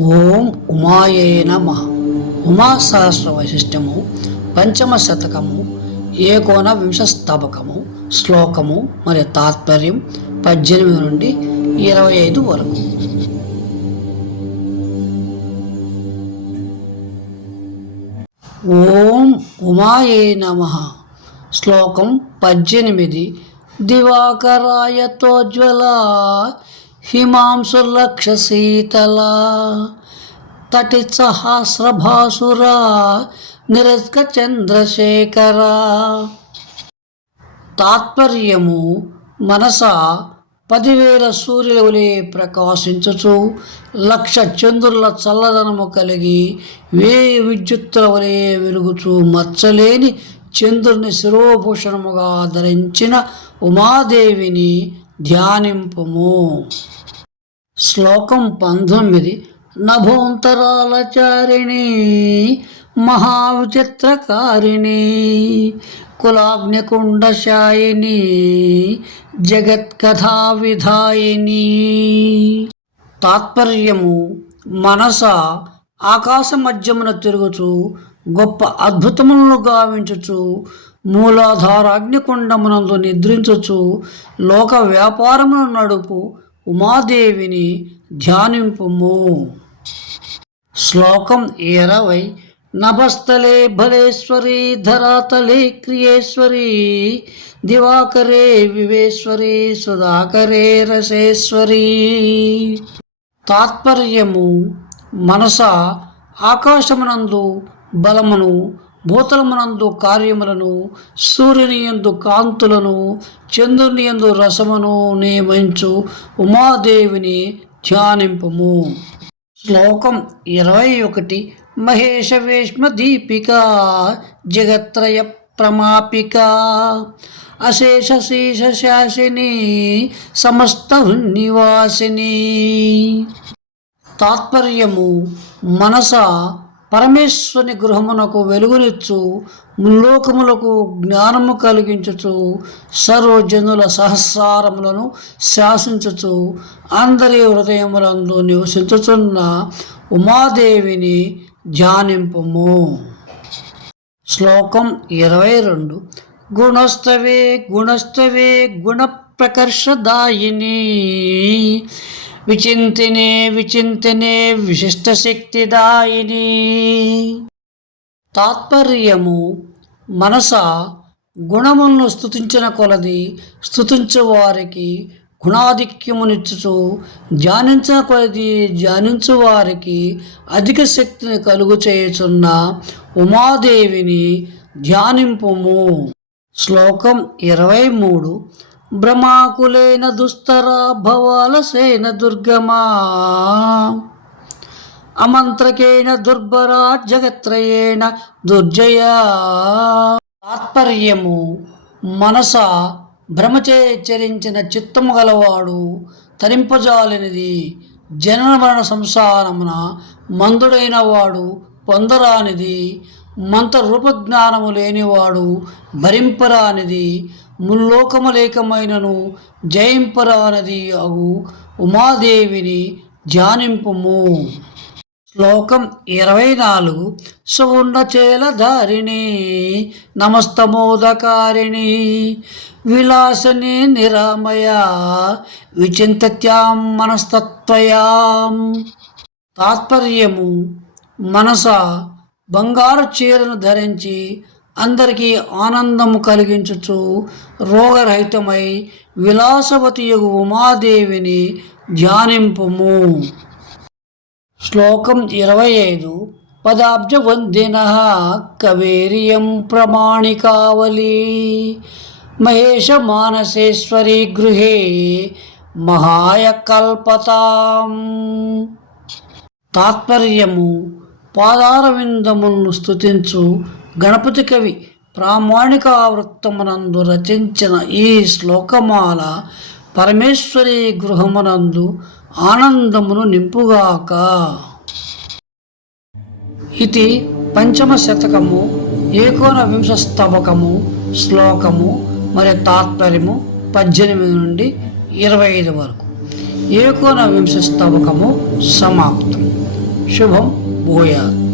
ఓం ఉమాయే నమ. ఉమా సహస్ర వైశిష్టము పంచమ శతకము ఏకోన వింశస్తబకము శ్లోకము మరియు తాత్పర్యం పద్దెనిమిది నుండి ఇరవై ఐదు వరకు. ఓం ఉమాయే నమ. శ్లోకం పద్దెనిమిది. దివాకరాయతోజ్వల హిమాంశులక్ష శీతల తటి సహస్రభాసురా నిరస్క చంద్రశేఖర తాత్పర్యము మనస పదివేల సూర్యుల వలె ప్రకాశించుచు లక్ష చంద్రుల చల్లదనము కలిగి వే విద్యుత్తుల వలె వెలుగుచు మచ్చలేని చంద్రుని శిరోభూషణముగా ధరించిన ఉమాదేవిని ధ్యానింపము. శ్లోకం పంతొమ్మిది. నభోంతరాలచారిణి మహావిచిత్రకారిణి కులాగ్నికుండశాయిని జగత్కథా విధాయిని తాత్పర్యము మనస ఆకాశ మధ్యమున తిరుగుచు గొప్ప అద్భుతములను గావించుచు మూలాధార అగ్నికుండమునందు నిద్రించుచు లోక వ్యాపారమును నడుపు ఉమాదేవిని ధ్యానింపుము. శ్లోకం ఇరవై. నభస్థలే బలేశ్వరి ధరాతలే క్రియేశ్వరి దివాకరే వివేశ్వరి సుధాకరే రసేశ్వరి. తాత్పర్యము మనస ఆకాశమునందు బలమును భూతలమునందు కార్యములను సూర్యుని యందు కాంతులను చంద్రుని యందు రసమును నియమించు ఉమాదేవిని ధ్యానింపము. శ్లోకం ఇరవై ఒకటి. మహేష వేష్మ దీపిక జగత్రయ ప్రమాపిక. అశేష శేష శాసిని సమస్త నివాసిని తాత్పర్యము మనస పరమేశ్వరుని గృహమునకు వెలుగునిచ్చు ముల్లోకములకు జ్ఞానము కలిగించుచు సర్వజనుల సహస్రారములను శాసించుచు అందరి హృదయములందు నివసించుచున్న ఉమాదేవిని ధ్యానింపము. శ్లోకం ఇరవై రెండు. గుణస్తవే గుణస్తవే గుణ ప్రకర్షదాయిని విచింతినే విచింతినే విశిష్ట శక్తిదాయిని తాత్పర్యము మనస గుణములను స్థుతించిన కొలది స్థుతించువారికి గుణాధిక్యమునిచ్చుచు ధ్యానించిన కొలది ధ్యానించువారికి అధిక శక్తిని కలుగు చేయుచున్న ఉమాదేవిని ధ్యానింపుము. శ్లోకం ఇరవై మూడు. భ్రమాకులైన దుస్తర భవాల సేన దుర్గమా. అమంత్రకేణ దుర్భరా జగత్రయేణ దుర్జయా. తాత్పర్యము మనస భ్రమచేచ్చరించిన చిత్తము గలవాడు తరింపజాలినది జనన మరణ సంసారమున మందుడైన వాడు పొందరానిది మంత్ర రూపజ్ఞానము లేనివాడు భరింపరానిది ముల్లోకమలేకమైనను జయింపరానది అగు ఉమాదేవిని ధ్యానింపము. శ్లోకం ఇరవై నాలుగు సువర్ణచేలధారిణి నమస్తమోదకారిణి విలాసని నిరామయ విచింతత్యాం మనస్తత్వయాం. తాత్పర్యము మనస బంగారు చీరను ధరించి అందరికీ ఆనందము కలిగించుచు రోగరహితమై విలాసవతియగు ఉమాదేవిని ధ్యానింపుము. శ్లోకం ఇరవై ఐదు పదాబ్జ వందిన కవేరియం ప్రమాణికావళి. మహేష మానసేశ్వరి గృహే మహాయ కల్పతాం తాత్పర్యము పాదారవిందములను స్థుతించు గణపతి కవి ప్రామాణిక వృత్తమునందు రచించిన ఈ శ్లోకమాల పరమేశ్వరి గృహమునందు ఆనందమును నింపుగాక. ఇది పంచమ శతకము ఏకోనవింశ వింశస్తవకము శ్లోకము మరియు తాత్పర్యము పద్దెనిమిది నుండి ఇరవై ఐదు వరకు. ఏకోనవింశ వింశస్తవకము సమాప్తం. శుభం భూయాత్.